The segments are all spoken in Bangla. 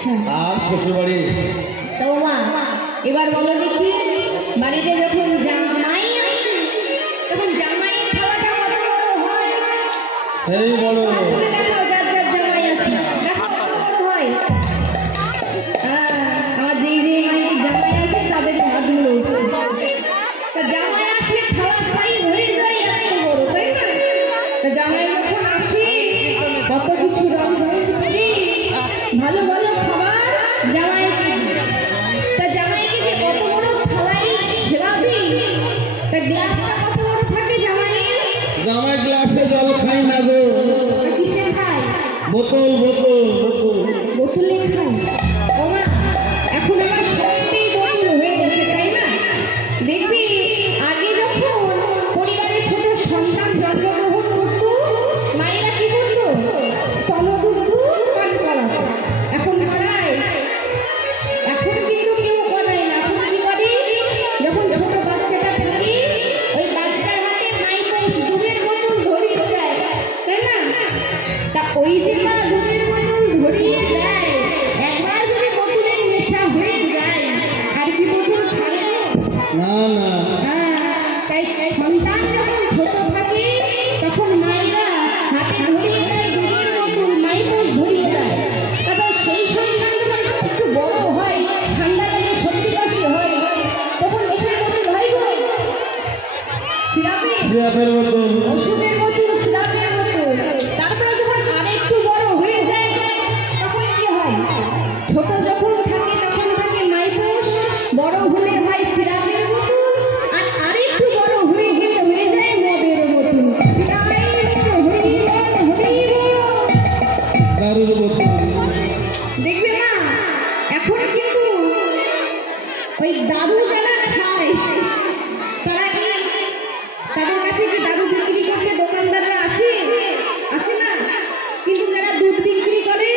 আর শ্বশুর বাড়ি। তো মা এবার বলো দেখি, বাড়িতে যখন জামাই আসে তখন জামাইয়ের খাওয়াটা কত বড় হয়? এই বলো। দেখাও যার যার জামাই আছে, দেখো কত বড় হয়। আমার যেই মায়ের জামাই আছে তাদের হাতগুলো তা জামাই আসলে খাওয়া সাই হয়ে যায় এত বড়, তাই না? তা জামাই যখন আসে কত কিছু রং করে ভালো ভালো খাবার জামাইকে, তা জামাইকে যে কত বড় থালাই সেবা দিই, তা গ্লাসটা কত বড় থাকে জামাইয়ের? জামাই গ্লাসে জল খাই না গো, কিসে খায়? বোতল বোতল বোতল বোতলে খায়। ও মা এখন আমার সত্যিই বোতল হয়ে গেছে, তাই না? দেখবি আগে যখন পরিবারে ছোট সন্তান জন্মগ্রহণ করতো মায়েরা কি করতো? স্তনদুগ্ধ পান করাতো। এখন করায়? এখন কিন্তু কেউ করায় না। এখন কি করে? যখন ছোট বাচ্চাটা থাকে ওই বাচ্চার হাতে মাইপোস দুধের বোতল ধরিয়ে দেয়, তাই না? তা ওই যে মা দুধের বোতল ধরিয়ে দেয়, একবার যদি বোতলের নেশা হয়ে যায় আর কি বোতল ছাড়ে? না না। তাই সন্তান যখন ছোট থাকে তখন মায়েরা হাতে ধরিয়ে দেয় দুধের বোতল, মাইপোস ধরিয়ে দেয়। তারপর সেই সন্তান যখন একটু বড় হয়, ঠান্ডা লাগে, সর্দি কাশি হয়, তখন নেশার বোতল হয় গো, সিরাপের বোতল, ওষুধের বোতল, সিরাপের বোতল। তারপরে যখন আরেকটু বড় হয়ে যায় তখন কি হয়? ছোট যখন থাকে তখন থাকে মাইপোস, বড় হলে হয় সিরাপের বোতল, আর আরেকটু বড় হয়ে গেলে হয়ে যায় মদের বোতল। দারুর বোতল। দেখবে না এখন কিন্তু ওই দারু যারা খায় তারা কি তাদের কাছে কি দারু বিক্রি করতে দোকানদাররা আসে? আসে না। কিন্তু যারা দুধ বিক্রি করে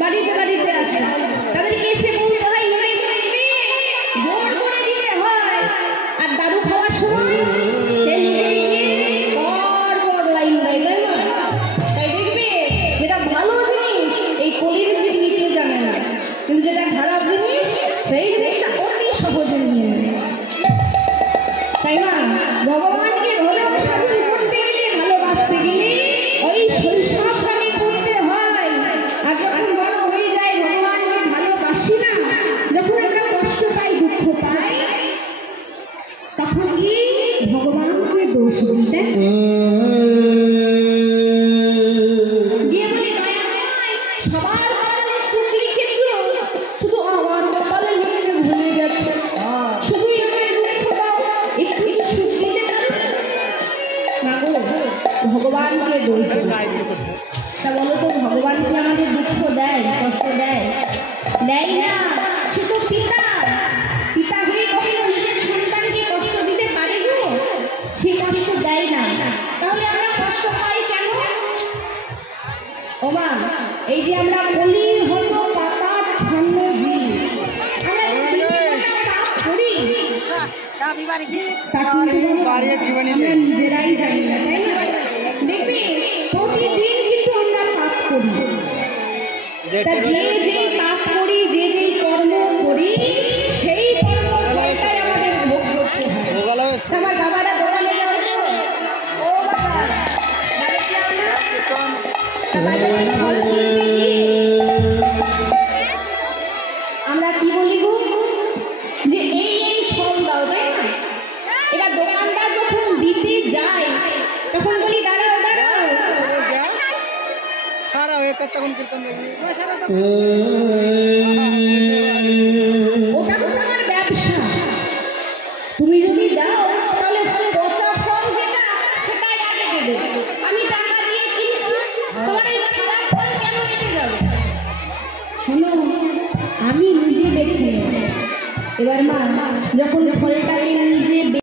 বাড়িতে বাড়িতে আসে, তাদেরকে এসে বলতে হয় নেবে নেবে, জোর করে দিতে হয়। আর দারু খাওয়ার সময় সে নিজেই গিয়ে পর লাইন দেয়, তাই না? তাই দেখবে যেটা ভালো জিনিস এই কলির দিক নিতে জানে না, কিন্তু যেটা খারাপ জিনিস সেই জিনিসটা অতি সহজে নিয়ে নেয়, তাই না? ভগবানকে হলেও সাধন করতে গেলে, ভালোবাসতে গেলে ওই শৈশবকালে করতে হয়। আর যখন বড় হয়ে যায় ভগবানকে ভালোবাসি না, যখন আমরা কষ্ট পাই, দুঃখ পাই, তখন কি ভগবানকে দোষ দিতে গিয়ে বলি সবার কারণে সুখ লিখেছো, শুধু আমার কপালে লিখতে ভুলে গেছে, শুধু আমার দুঃখ দাও, একটু সুখ দিতে পারো না গো, ভগবানকে দোষ দিতে। তা বলো তো ভগবান কি আমাদের দুঃখ দেয়, কষ্ট দেয়? দেয় না। সে তো পিতা, পিতা হয়ে কখনো নিজের সন্তানকে কষ্ট দিতে পারে গো? সে কষ্ট দেয় না। তাহলে আমরা কষ্ট পাই কেন? ও মা এই যে আমরা কলির হতো পাতা ছন্ন জীব, আমরা পাপ করি তা কিন্তু আমরা নিজেরাই জানি না, তাই না? দেখবি প্রতিদিন কিন্তু আমরা পাপ করি। তা যে যে পাপ করি, যে যে কর্ম করি, সেই কর্ম ফলটাই আমাদের ভোগ করতে হয়। আমার বাবারা দোকানে যাও, ও বাবা বাড়িতে আমরা কি বলি গো যে এই ফল দাও, তাই না? এবার দোকানদার যখন দিতে যায় তখন বলি দাঁড়াও দাঁড়াও, ওটা তো তোমার ব্যবসা, তুমি যদি দাও তাহলে পচা ফল যেটা সেটাই আগে দেবে। আমি টাকা দিয়ে কিনছি, তোমার এই খারাপ ফল কেন নিতে যাবে? শোনো আমি নিজে বেছে নেব। এবার মা যখন ফলটাকে নিজে